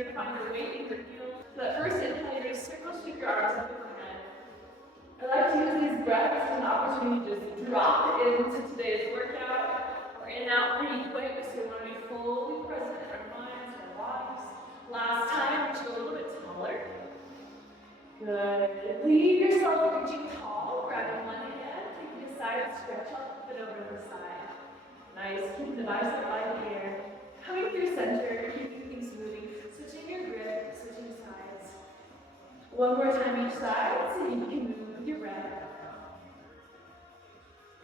you're gonna find your weight in your heels. So that first inhale, you're gonna circle, sweep your arms up overhead. I like to use these breaths as an opportunity to just drop into today's workout. We're in and out pretty quick, so we want to be fully present in our minds, our bodies. Last time, reach a little bit taller. Good. Leave yourself reaching tall, grabbing one hand, taking a side stretch up, then over to the side. Nice. Keep the bicep by the ear. Coming through center, keeping things moving. Switching your grip, switching sides. One more time each side, so you can move with your breath.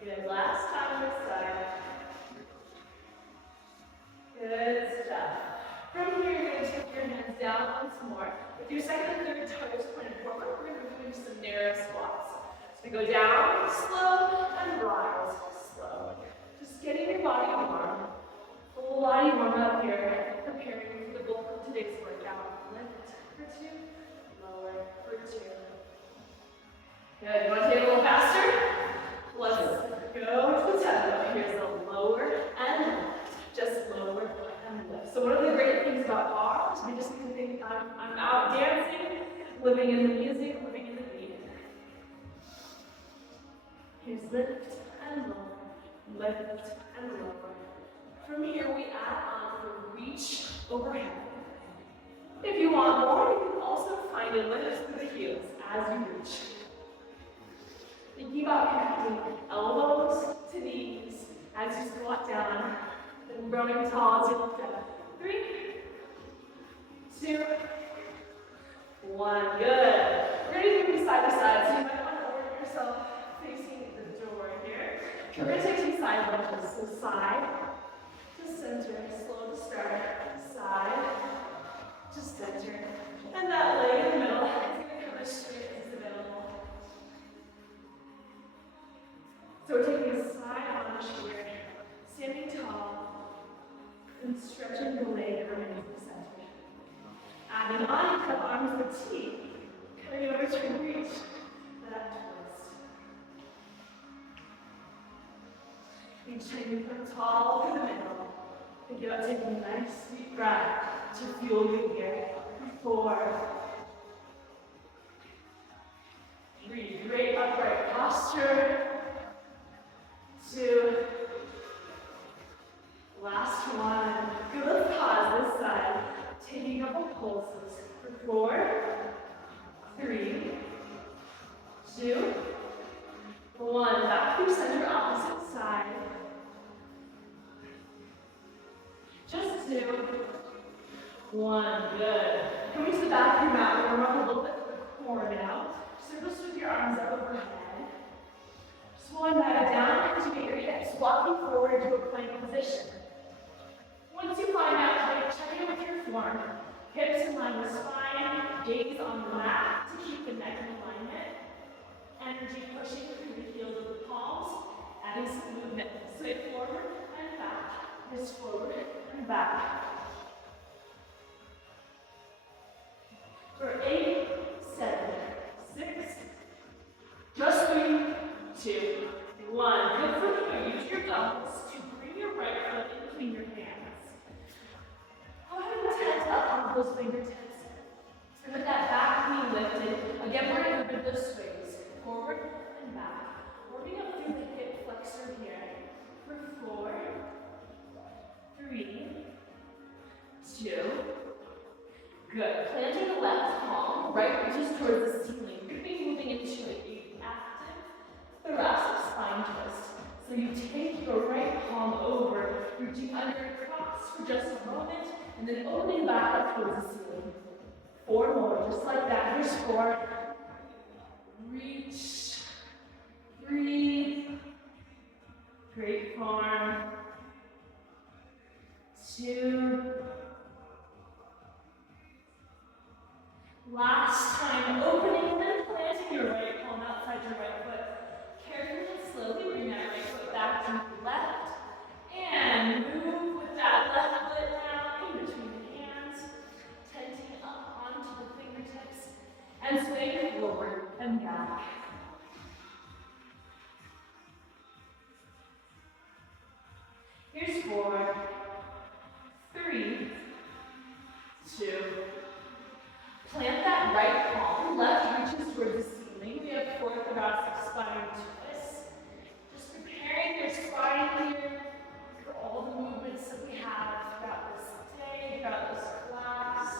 Good. Last time this side. Good stuff. From here, you're going to take your hands down once more. With your second and third toes pointed forward, we're going to move into some narrow squats. So we go down, slow, and rise, slow. Just getting your body warm. Full body warm up here, preparing for the bulk of today's workout. Lift for 2, lower for 2. Good. You want to take it a little faster? Let's go to the tempo. Here's the lower and lift. Just lower and lift. So one of the great things about bars, we just need to think I'm out dancing, living in the music, living in the beat. Here's lift and lower, lift and lower. From here, we add on the reach overhead. If you want more, you can also find a lift through the heels as you reach. Thinking about connecting elbows to knees as you squat down, then growing tall as you lift up. 3, 2, 1. Good. We're going to move side to side, so you might want to order yourself facing the door here. We're going to take some side lunges. So side to center, slow to start, side to center. And that leg in the middle is going to come as straight as available. So we're taking a side lunge here, standing tall, and stretching the leg underneath the center. Adding on, cut arms with T, coming over to reach that twist. Each time you come tall through the middle, think about taking a nice deep breath to fuel you here. 4, 3, great upright posture. 2, last one. Good pause this side. Taking a couple pulses. For 4, 3, 2, 1. Back through center, opposite side. Just 2, 1. Good. Coming to the back of your mat, we're going to rock a little bit to the core now. Circle sweep your arms up overhead. Swan dive down, activate your hips, walking forward to a plank position. Once you find that plank, check in with your form. Hips in line with spine, gaze on the mat to keep the neck in alignment. Energy pushing through the heels of the palms, adding some movement. Sway forward and back, wrist forward and back. For 8, 7, 6, just 3, 2, 1. Good for you. Use your dumbbells to bring your right foot in between your hands. Go ahead and tent up on those fingertips. And with that back knee lifted, again, we're going to move those sways. Forward and back. Working up through the hip flexor here. For 4, 3, 2. Good. Planting the left palm, right reaches towards the ceiling. You're going to be moving into an active thoracic spine twist. So you take your right palm over, reaching under across for just a moment, and then opening back up towards the ceiling. 4 more, just like that. Here's 4. Reach. Breathe. Great form. 2. Last time, opening and then planting your right palm outside your right foot. Carefully and slowly bring that right foot back to the left. And move with that left foot now in between the hands. Tenting up onto the fingertips. And swaying forward and back. Here's 4, 3, 2, Plant that right palm, left reaches towards the ceiling. We have orthodox spine twists. Just preparing your spine here for all the movements that we have throughout this day, throughout this class.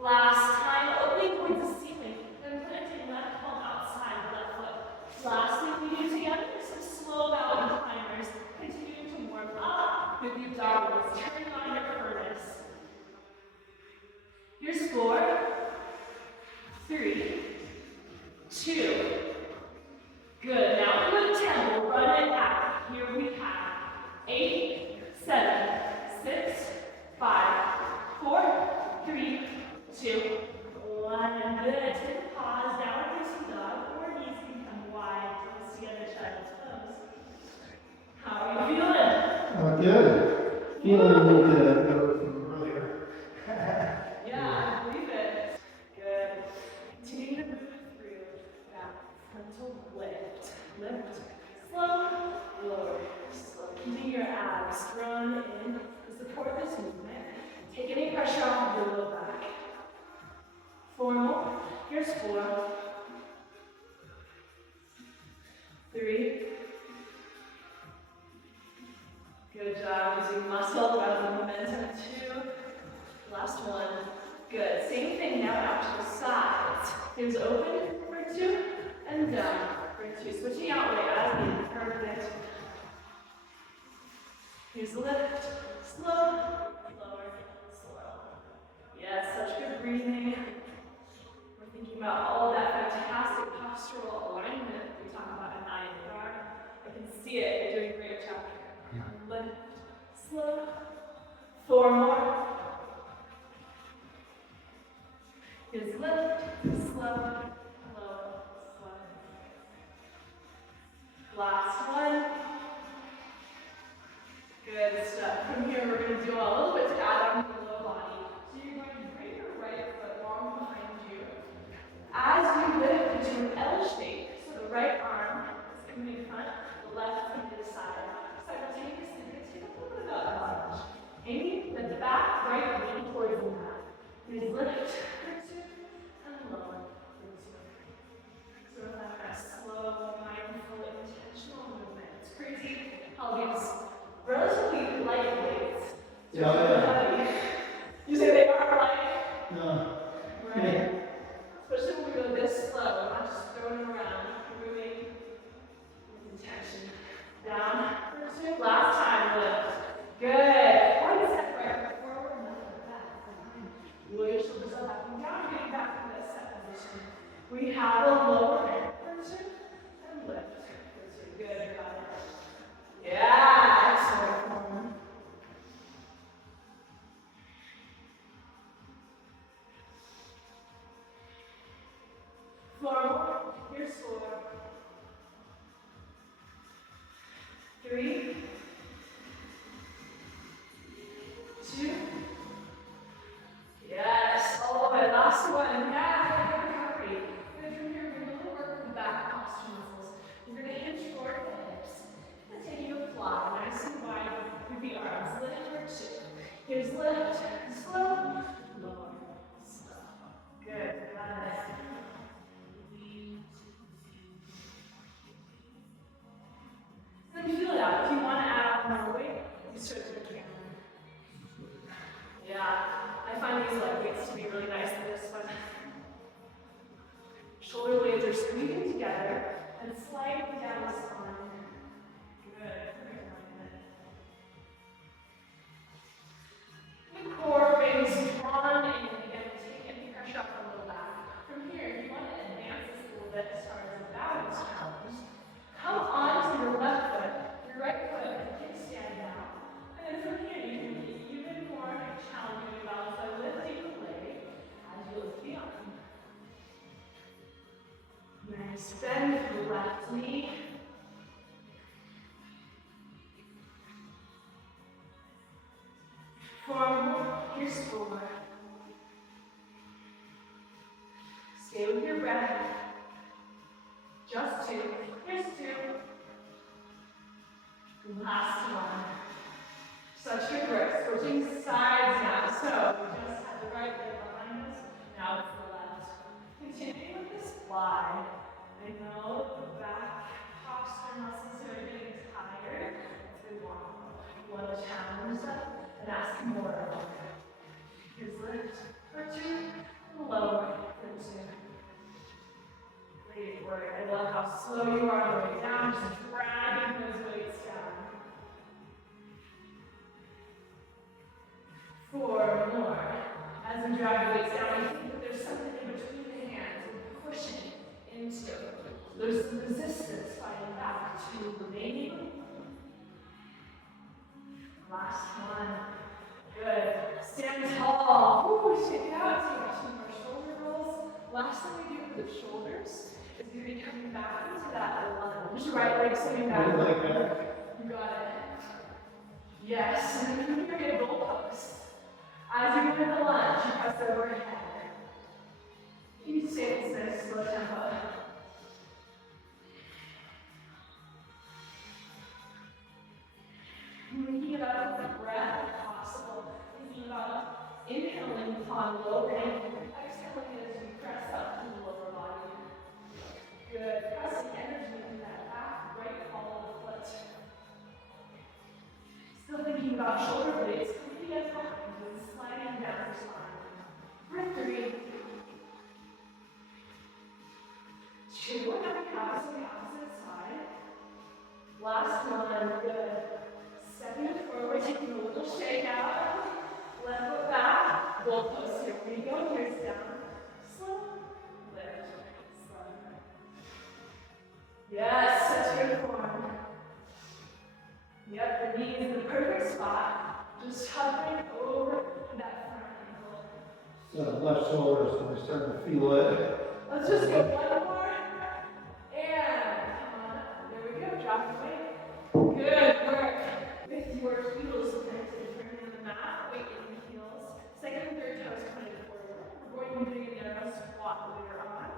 Last time, opening towards the ceiling, then planting left palm outside the left foot. Last thing we do together is some slow bowing climbers, continuing to warm up with the abdominals, turning on your furnace. Here's 4, 3, 2. Good. Now we're going to tempo. Run it out. Here we have 8, 7, 6, 5, 4, 3, 2, 1. Good. Take a pause. Downward facing dog. Or knees can come wide. Toes together, child's pose. How are you feeling? Good. Feeling a little bit better from earlier. Yeah, I believe it. Good. Continuing to move through that frontal lift. Lift. Slow. Lower. Slow. Keeping your abs thrown in to support this movement. Take any pressure off of your low back. 4 more. Here's 4. 3. Good job using muscle rather than momentum. 2. Last one. Good. Same thing now out to the sides. Hips open for 2 and down for 2. Switching out way as needed. Perfect. Here's the lift. Slow. Lower. Slow. Yes, such good breathing. We're thinking about all of that fantastic postural alignment we talk about in INR. I can see it. You're doing a great job here. Lift. Slow. 4 more. Here's lift, slow, low, slow. Last one. Good stuff. From here, we're going to do a little bit to add on to the low body. So you're going to bring your right foot long behind you. As you lift into an L shape, so the right arm is coming in front, the left coming to the side. Simultaneously, you're going to take a little bit of that lunge. Aiming the back right knee towards the mat. Here's lift. So that slow, mindful, intentional movement. It's crazy how these relatively light weights. Yeah. You say they are light? Yeah. Right? Yeah. Especially when we go this slow, we're not just throwing it around, we're moving with intention. Down for 2. Last time, lift. Good. One step right forward, another back. Roll your shoulders up and down, getting back to that set position. We have a lower person and lift. Good, got it. Yeah, excellent form. Forward, here's 4. 3, 2. Yes, all the way. Last one. Yeah, recovery. Good. From here, we're going to work with the back posture muscles. We're going to hinge forward the hips. And taking a fly, nice and wide through the arms. Lift for 2. Here's lift. Slow. Lower. Slow. Good. Got it. Then feel it out. If you want to add more weight, you certainly can. Yeah, I find these leg weights to be really nice in this one. Shoulder blades are squeezing together and sliding down the spine. Good. The core remains drawn in. Again, take any pressure off the low back. From here, if you want to advance this a little bit as far as a balance challenge, come on to your left foot, your right foot as a kickstand down. And then from here, you can be even more challenging balance by lifting the leg as you lift the arm. Nice bend for the left knee. Forward, here's 4. Stay with your breath. Just 2. Here's 2. Last one. Such good work. Switching sides now. So we just had the right leg fly. I know the back posture muscles are getting tired. So we want to challenge them and ask more. Here's lift for 2, lower for 2. Great work. I love how slow you are on the way down, just dragging those weights down. 4 more. As we drag the weights down, I think that there's something in between the hands we're pushing into. There's some resistance fighting back to remaining. Last one. Good. Stand tall. Woo, shake it out. So we got some more shoulder rolls. Last thing we do for the shoulders is you're going to be coming back into that lunge. Right leg sitting back. Like that. You got it. Yes. And then you're going to get a goalpost. As you go into the lunge, you press overhead. You stay in this slow tempo. Thinking about the breath if possible. Thinking about inhaling upon lowering, exhaling as you press up to the lower body. Good. Pressing energy into that back right hollow of the foot. Still thinking about shoulder blades completely as behind and sliding down your spine. For 3, 2, and we have the opposite side. Last one. Good. Stepping forward, taking a little shake out. Left foot back. Goalpost. Here we go. Here's down. Slow. Lift. Slow. Yes, such good form. Yep, the knee is in the perfect spot. Just hovering over that front ankle. So left shoulder, so we're starting to feel it. Let's just go one more. And come on up. There we go. Drop the weight. Good work. With your heels connected, turning on the mat, weight in the heels. Second and third toes pointed forward. We're going to be doing a narrow squat later on.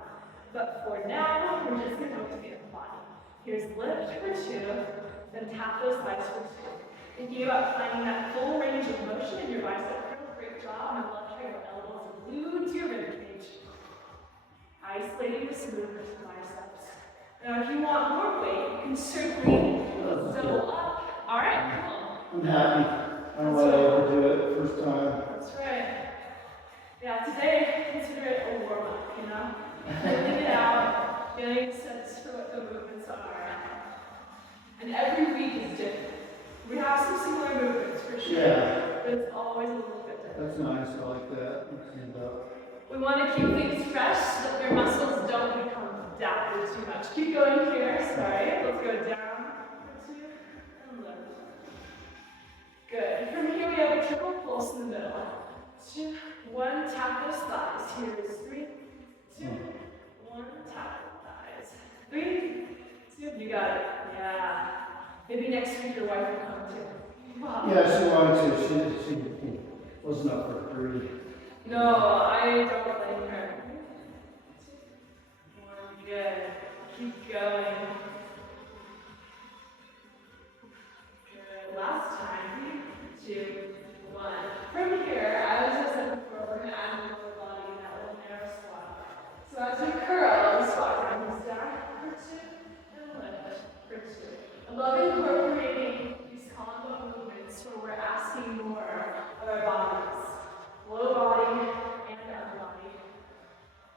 But for now, we're just going to go to the upper body. Here's lift for 2, then tap those thighs for 2. Thinking about finding that full range of motion in your bicep curl. Great job. I love how your elbows are glued to your ribcage. Isolating this movement to biceps. Now, if you want more weight, you can certainly double up. All right, cool. I'm happy. I don't want to overdo it first time. That's right. Yeah, today, consider it a warm-up, you know? Getting it out, getting a sense for what the movements are. And every week is different. We have some similar movements for sure, Yeah. but it's always a little bit different. That's nice. I like that. And, We want to keep things fresh so that your muscles don't become adapted too much. Keep going here. Sorry. Let's go down for 2 and lift. Good. From here we have a triple pulse in the middle. 2, 1, tap those thighs. Here is 3, 2, 1, tap the thighs. 3, 2, you got it. Yeah. Maybe next week your wife will come too. Wow. yeah, she wanted to. She wasn't up for 3. No, I don't blame her. 1, good. Keep going. Good. Last time. 2, 1. From here, as I said before, we're going to add a lower body in that little narrow squat. So as we curl, the squat comes down for 2 and lift for 2. I love incorporating these combo movements where we're asking more of our bodies. Low body and upper body.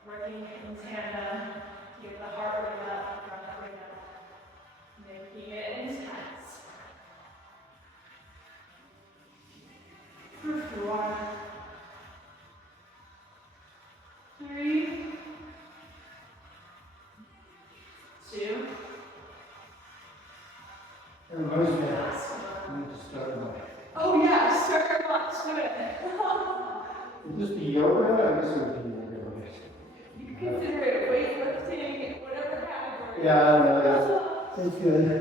Working in tandem. Get the heart rate up, breath rate up. Making it intense. For 4, 3, 2. And where's that? I need to start my. Oh yeah, start your lunge. Do it. Would this be yoga? I guess it would be yoga. You can consider it weightlifting, whatever category. Yeah, I know. That's good.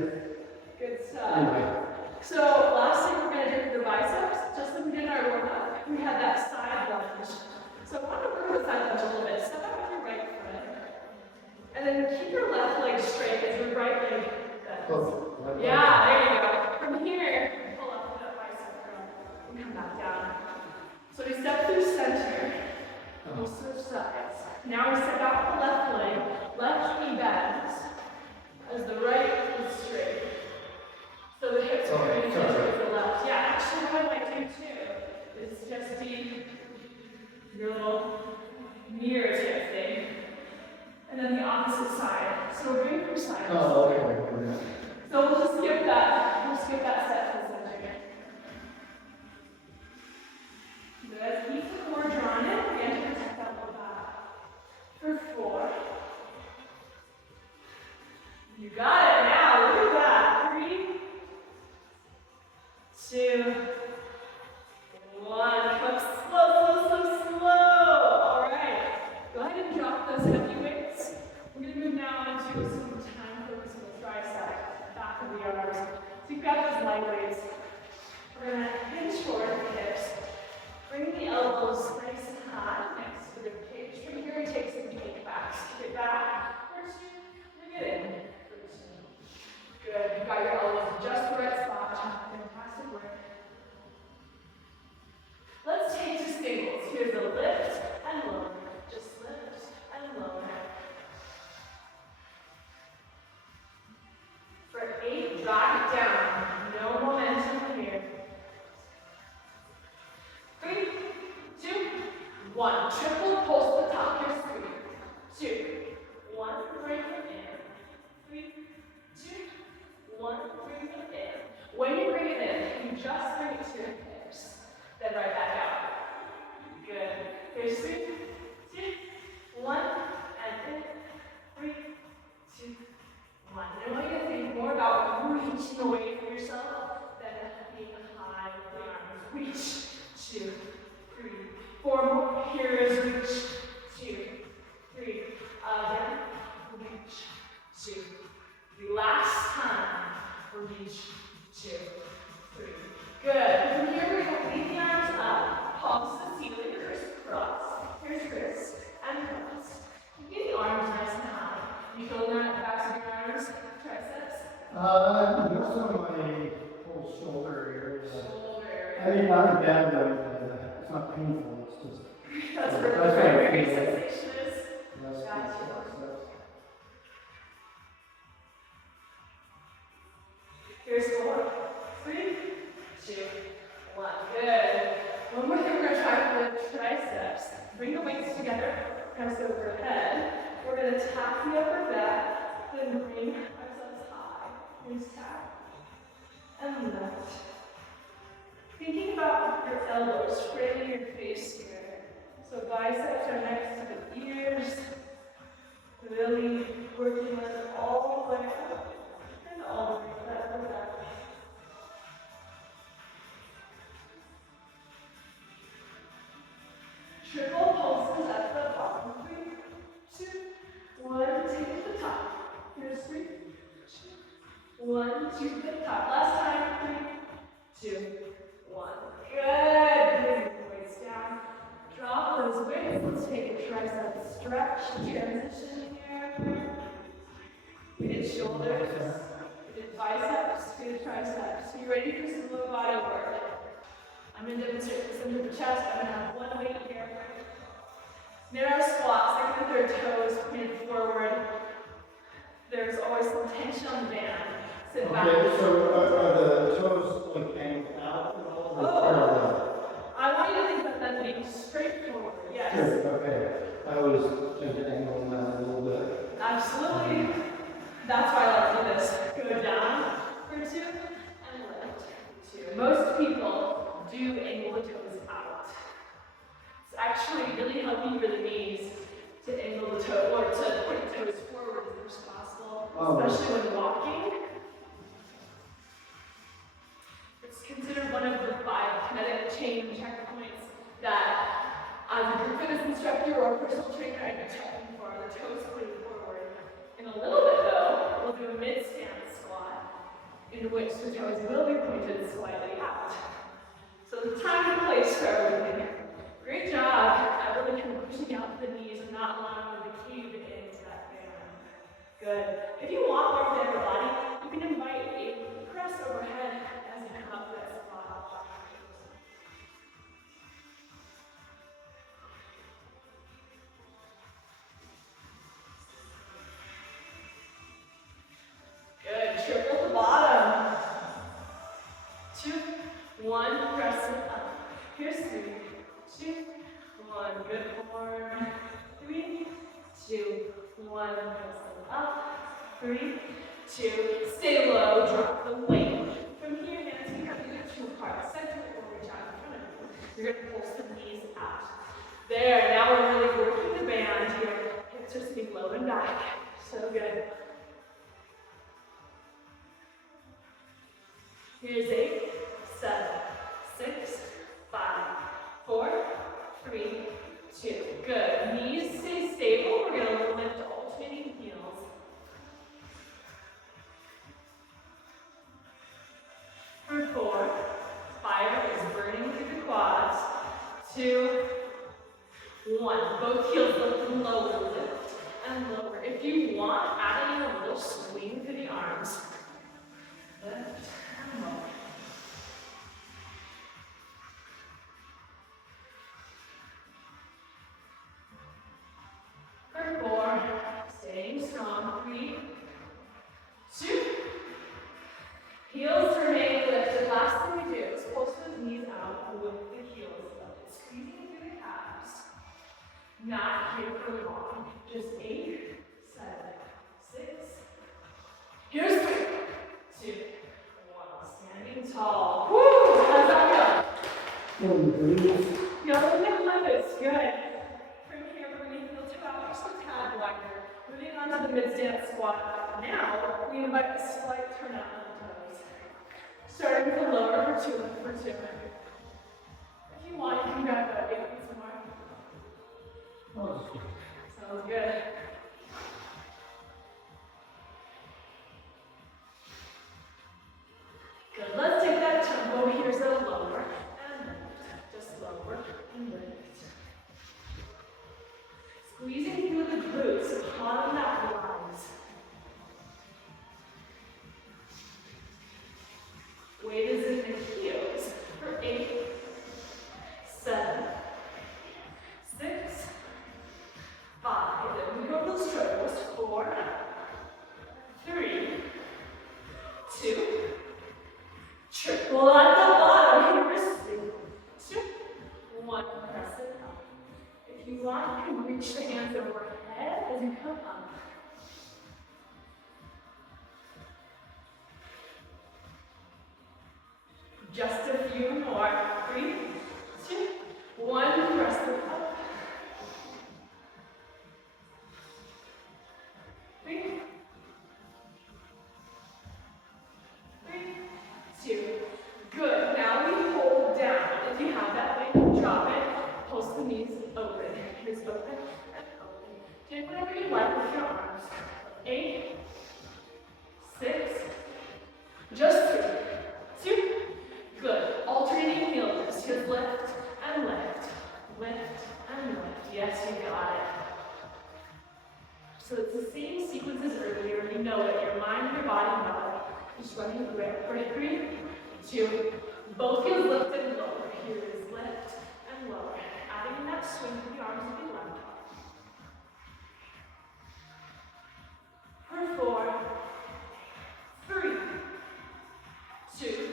Good stuff. Anyway. So last thing we're going to do for the biceps, just like we did in our warm-up, we had that side lunge. So I want to work with side lunge a little bit. Step out with your right foot. And then keep your left leg straight as your right leg bends. Oh, right. Yeah, there you go. From here, pull up to that bicep curl and come back down. So we step through center. We'll switch sides. Now we step out the left leg. do too is just do your little mirror type thing. And then the opposite side. So we're doing from sides. Oh, okay. So we'll just skip that. We'll skip that step for a second. Good. Keep the core drawn in. Again, to protect that low back. For 4. You got it. Now, look at that. 3, 2, 1. Come up slow, slow, slow, slow. All right. Go ahead and drop those heavy weights. We're going to move now on to some time focus on the tricep, back of the arms. So you've got those light weights. We're going to hinge forward the hips. Bring the elbows nice and high next to the rib cage. From here, take some take backs. Kick it back. For 2. Bring it in. For 2. Good. You've got your elbows in just the right spot. Fantastic work. Let's take to singles. Here's a lift and lower. Just lift and lower. For 8, drop it down. No momentum here. 3, 2, 1. Triple pulse the top. Here's 3, 2, 1. Bring it in. 3, 2, 1. Bring it in. When you bring it in, you just bring it to your hips. Then right back out. Good. Here's 3, 2, 1. And in. 3, 2, 1. And I want you to think more about reaching away from yourself than being high with the arms. Reach. 2, 3, 4 more. Here is reach. 2, 3. Again. Reach. 2. The last time. Reach. 2, 3. Good. From here, we're going to lead the arms up. Palms to the ceiling. Crisscross. Here's wrist and cross. Keep the arms nice and high. You feeling that in the backs of your arms? Triceps? Most of my whole shoulder area. Shoulder area. I mean, not bad though. It's not painful. It's just. That's where the sensation is. That's Gotcha. Here's 4, 3, 2, 1. Good. One more thing we're going to try with triceps. Bring the weights together. Press overhead. We're going to tap the upper back. Then bring ourselves high. Here's tap. And lift. Thinking about your elbows, framing your face here. So biceps are next to the ears. Really working them all the way up. And all the way back. Triple pulses at the bottom. 3, 2, 1. Take it to the top. Here's 3, 2, 1. To the top. Last time. 3, 2, 1. Good. Bring the weights down. Drop those weights. Let's take a tricep stretch. Transition here. We did shoulders. We did biceps. We did triceps. So you ready for some low body work? I'm going to demonstrate this into the chest. I'm going to have one weight here. Narrow squat, second and third toes pointed forward. There's always some tension on the band. Sit back. Okay, so are the toes like angled out at all? Or parallel? I want you to think about them being straight forward. Yes. Sure, okay. I was just angling that a little bit. Absolutely. That's why I like to do this. Go down for 2 and lift. 2. Most people do angle the toes out. It's actually really healthy for the knees to angle the toe or to point the toes forward as much as possible, especially when walking. It's considered one of the 5 kinetic chain checkpoints that, as a group fitness instructor or personal trainer, I'd be checking for the toes pointing forward. In a little bit, though, we'll do a mid-stance squat, in which the toes will be pointed slightly out. So the time and place for everything. Great job at really kind of pushing out the knees and not allowing them to cave into that band. Good. If you want more of the upper body, you can invite a press overhead as you come up that squat. Good. Triple at the bottom. 2, 1. Press it up. Here's 3, 2, 1. Good form. 3, 2, 1. Up. 3, 2. Stay low. Drop the weight. From here, hands can come either two apart. Center or reach out in front of you. You're going to pulse the knees out. There. Now we're really working the band here. Hips are sitting low and back. So good. Here's 8, 7, 6, 5, 4, 3, 2. Good. Knees stay stable. We're going to lift alternating heels. For 4, fire is burning through the quads. 2, 1. Both heels lift and lower. Lift and lower. If you want, add in a little swing through the arms. Lift and lower. For 4, staying strong. 3, 2. Heels remain lifted. Last thing we do is pulse those knees out with the heels lifted. Squeezing through the calves. Not here for long. Just 8, 7, 6. Here's 3, 2, 1. Standing tall. Woo! How's that go? Feel the limits. Good. From here, we're going to heel toe out just a tad wider. Moving on to the mid-stance squat. Now, we invite a slight turn out on the toes. Starting with the lower for 2, for 2. If you want, you can grab that 8 feet more. Sounds good. Good. Let's take that tempo. Here's a lower and lift. Just lower and lift. Squeezing through the glutes upon that rise. Weight is in the heels for 8, 7, 6, 5. Then we go to those toes. 4, 3, 2. Triple at the bottom. Here's 3, 2, 1. Press it up. If you want, you can reach the hands overhead as you come up. Just a few more. 3, 2, 1. Press it up. 3, 2. Good. Now we hold down. If you have that weight, drop it. Pulse the knees open. Here's open and open. Take whatever you like with your arms. 8, 6, just 3, 2. Good. Alternating heel lifts. Heels lift and lift. Lift and lift. Yes, you got it. So it's the same sequence as earlier. You know it. Your mind, your body know it. Just running through it. For 3, 2. Both heels lift and lower. Here is lift and lower. Adding in that swing to the arms if you like. For 4, 3, 2.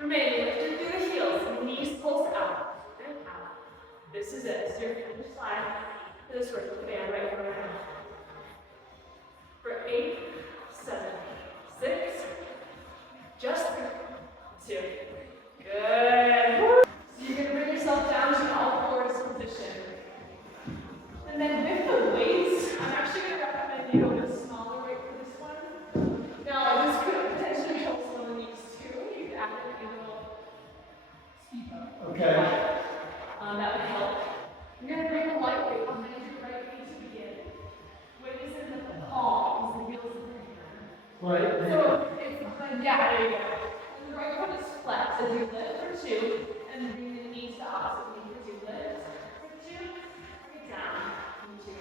Remain lifted through the heels. Knees pulse out and out. This is it. So you're going to slide to this vertical band right here, right now. For 8, 7, 6, just 3, 2. Good. So you're going to bring yourself down to an all-fours position. And then with the weights, I'm actually going to recommend you go with a smaller weight for this one. Now, this could potentially help some of the knees too. You could add a little speed bump. Okay. That would help. You're going to bring a light weight behind your right knee to begin. Weight is in the palms, the heels of the hand. Right. So it's behind, yeah, there you go. And the right foot is flat as you lift for 2, and bring the knees to opposite knee for 2. Lift for 2, bring it down for 2.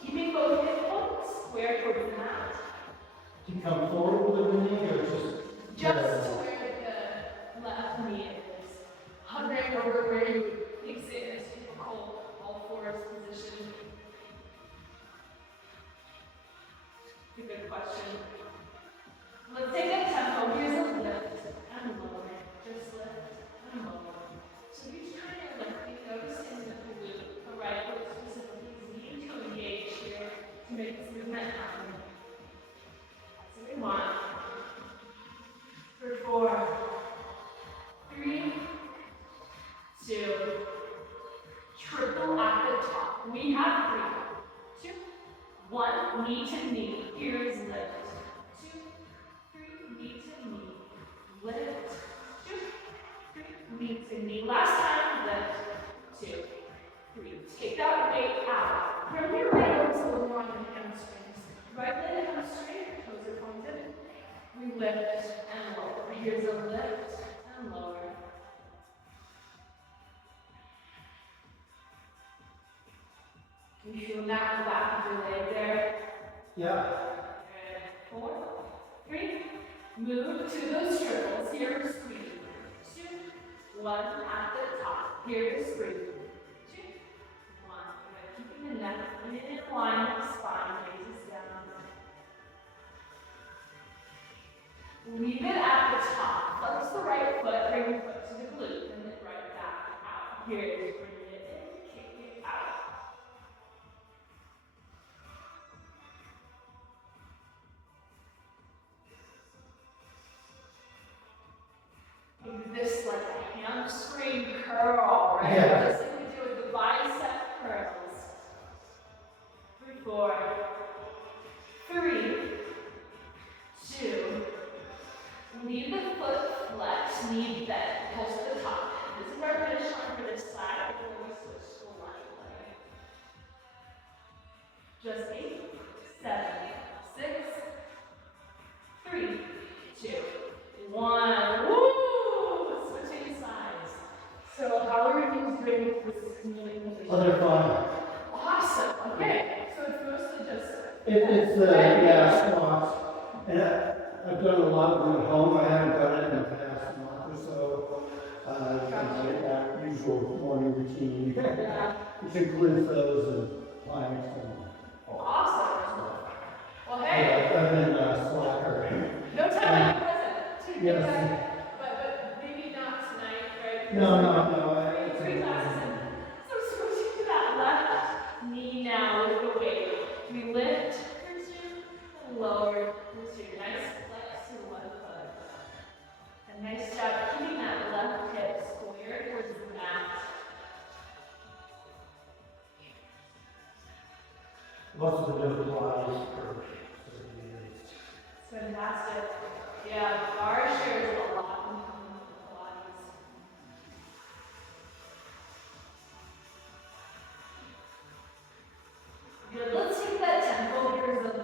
Keeping both hip points square towards the mat. Do you come forward with the knee or Just to where the left knee is. Hovering over where you would exit in a typical all-fours position. Good question. Let's take that tempo. Here's a lift and lower. Just lift and lower. 4, 3, 2, triple at the top. We have 3, 2, 1, knee to knee. Here is lift. 2, 3, knee to knee. Lift. 2, 3, knee to knee. Last time, lift. 2, 3. Take that weight out. From your right arm to the line and hamstrings. Right leg comes straight, toes are pointed. We lift and lower. Here's a lift and lower. Can you feel that in the back of your leg there? Yeah. Good. 4, 3. Move to those triples. Here is 3, 2, 1 at the top. Here is 3, 2, 1. Keeping the neck in line with the spine, faces down. Leave it at the top. Flex the right foot, bring your foot to the glute, and then right back out. Here it is. Bring it in, kick it out. Think of this like a hamstring curl, right? Yeah. Just like we do with the bicep curls. 3, 4, 3, 2. Leave the foot flex, knee bent, pulse to the top. This is our finish line for this side before we switch to the left leg. Just 8, 7, 6, 3, 2, 1. Woo! Switching sides. So how are you doing with this community? Oh, they're fine. Awesome. Okay. So it's mostly just. It's yeah, squats. And I've done a lot of them at home. I haven't done it in the past month or so. That usual morning routine, Yeah. which includes those and planks and. Awesome. Well, Yeah, hey. I've been slacker. No time like the present to get Yes. back, but maybe not tonight, right? No. Three classes in. So switching to that left knee now with the weight. We lift for 2, and lower for 2. Nice flex to the left foot. And nice job keeping that left hip square towards the mat. Lots of different plies for years. It's fantastic. Yeah, Barre shares a lot in common with Pilates. Good. Let's take that tempo. Here's a lift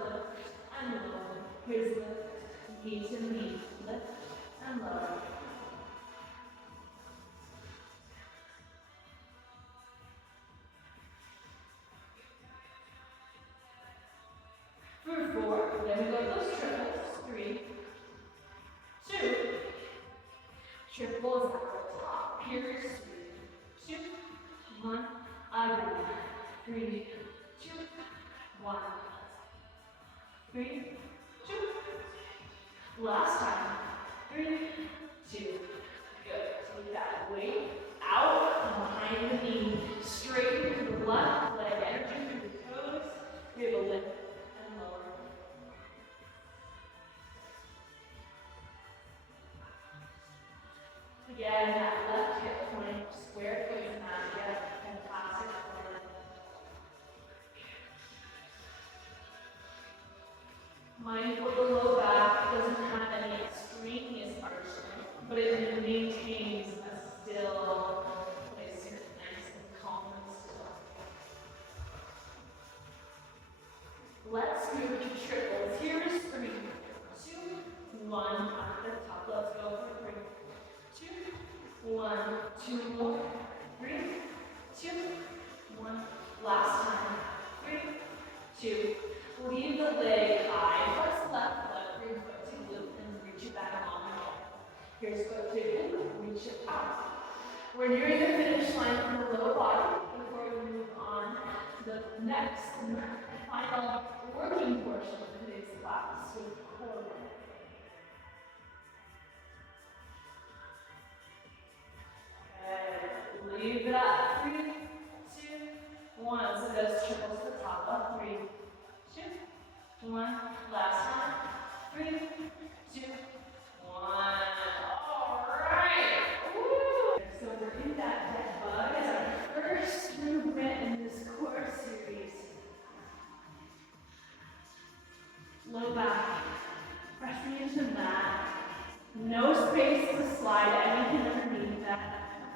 and lower. Here's lift, knee to knee, lift and lower. For 4, then we go to those triples. 3, 2, triples at the top. Here's 3, 2, 1, again. 3, 2, 1, 3, 2. Last time. 3, 2. Good. Take that weight out behind the knee. Straighten to the left leg. Energy through the toes. We have a lift and lower. Again, that left hip point square foot in that. Again, fantastic forward. Mindful of the low back doesn't have any extraneous arching, but it maintains a still place here, nice and calm and still. Let's move to triples. Here is 3, 2, 1 at the top. Let's go for 3, 2, 1, 2 more, 3, 2, 1. Last time. 3, 2. Leave the leg high. Flex the left foot, bring foot to glute, and reach it back on again. Here's foot to glute, reach it out. We're nearing the finish line from the lower body before we move on to the next and final working portion of today's class with core work. Okay, leave it up. 3, 2, 1. So those triples to the top of 3, 2, 1. Last time. 3, 2, 1. slide anything underneath that.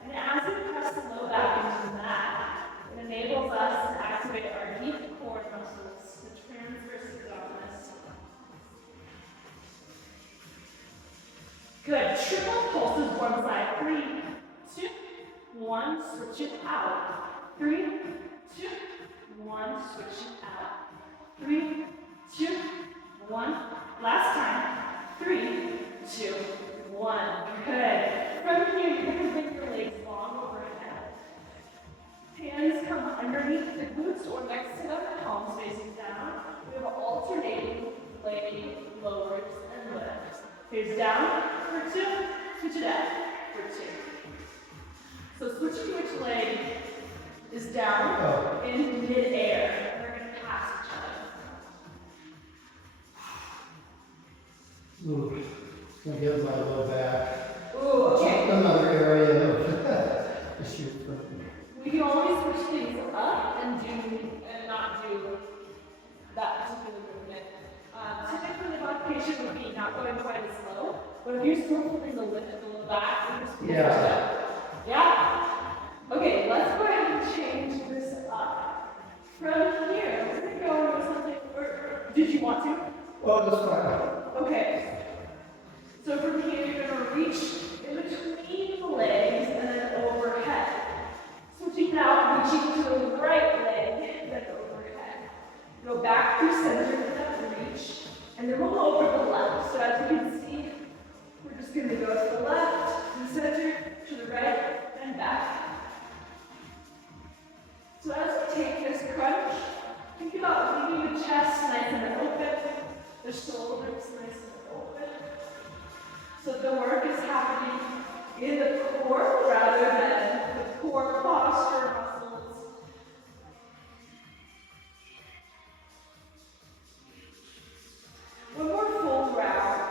And as we press the low back into the mat, it enables us to activate our deep core muscles, the transverse abdominis. Good. Triple pulses one side. 3, 2, 1. Switch it out. 3, 2, 1. Switch it out. 3, 2, 1. Last time. 3, 2, 1. Good. From here, you're going to bring your legs long overhead. Hands come underneath the glutes or next to them, palms facing down. We have alternating leg lowers and lifts. Here's down for 2, switch it up for 2. So switching which leg is down in mid-air. They're going to pass each other. Ooh, it's gonna get my low back. Ooh, okay. Another area of issue for me. We can always switch things up and not do that particular movement. Typically, the modification would be not going quite as slow, but if you're still feeling the lift of the low back, you just push it up. Yeah? Okay, let's go ahead and change this up. From here, we're going to go into something, did you want to? Well, that's fine. Okay. So from here, you're going to reach in between the legs and then overhead. Switching out, reaching to the right leg, then overhead. Go back through center with that reach, and then we'll go over the left. So as you can see, we're just going to go to the left, to the center, to the right, and back. So as we take this crunch, think about leaving the chest nice and open, the shoulders nice and open. So the work is happening in the core rather than the core posture muscles. One more full round.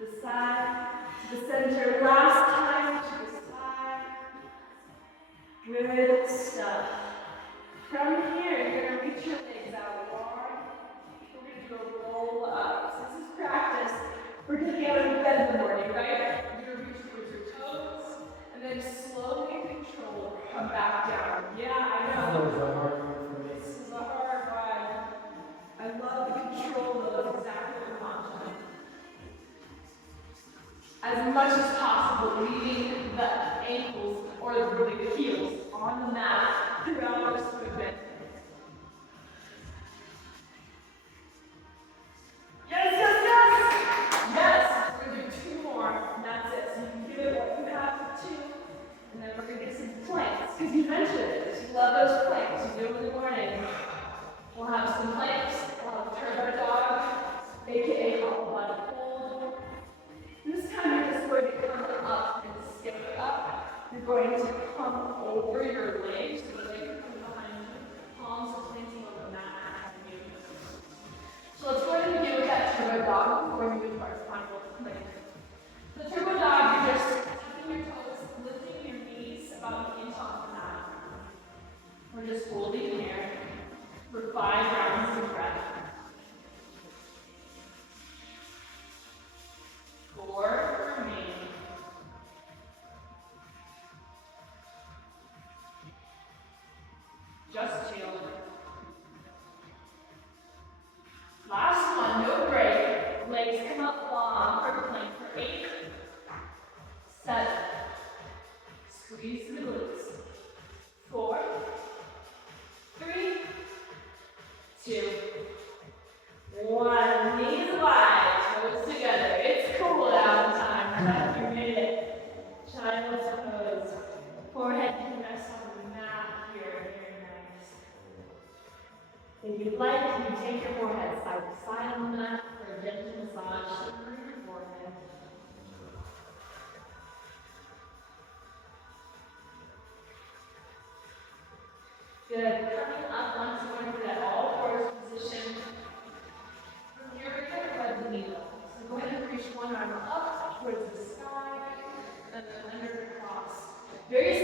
The side, to the center, last time to the side. Good stuff. From here, you're going to reach your legs out wide. We're going to do a roll up. So this is practice. We're going to get out of bed in the morning, right? You're going to reach towards your toes, and then slowly control, come back down. Yeah, I know. That was a hard one for me. This is a hard ride. I love the control, though. That's exactly what we want to do. As much as possible, leaving the ankles, or really the heels, on the mat throughout our movement. Yes, yes, yes! Yes! We're going to do 2 more, and that's it. So you can give it what you have for 2, and then we're going to get some planks, because you mentioned it. You love those planks. You do them in the morning. We'll have some planks. We'll have turbo dog, aka hollow body hold. This time you're just going to come up and skip up. You're going to come over your legs, so the legs come behind you. Palms are planting on the mat behind you. So let's go ahead and begin with that turbo dog before we move to our final plank. The turbo dog, you're just tapping your toes, lifting your knees about an inch off the mat. We're just holding here for 5 rounds of breath. 4 remaining. Just chill. Last one, no break. Legs come up long for plank for 8, 7. Squeeze the glutes. 4, 3, 2, 1. Knees wide, toes together. It's cool down time. You made it. Child's pose. Forehead can rest on the mat here. Very nice. If you'd like, you can take your forehead side to side on the mat for a gentle massage through your forehead. Good. Coming up, once you want to get all fours position. From here, we're going to thread the needle. So go ahead and reach one arm up towards the sky, and then under and across. Very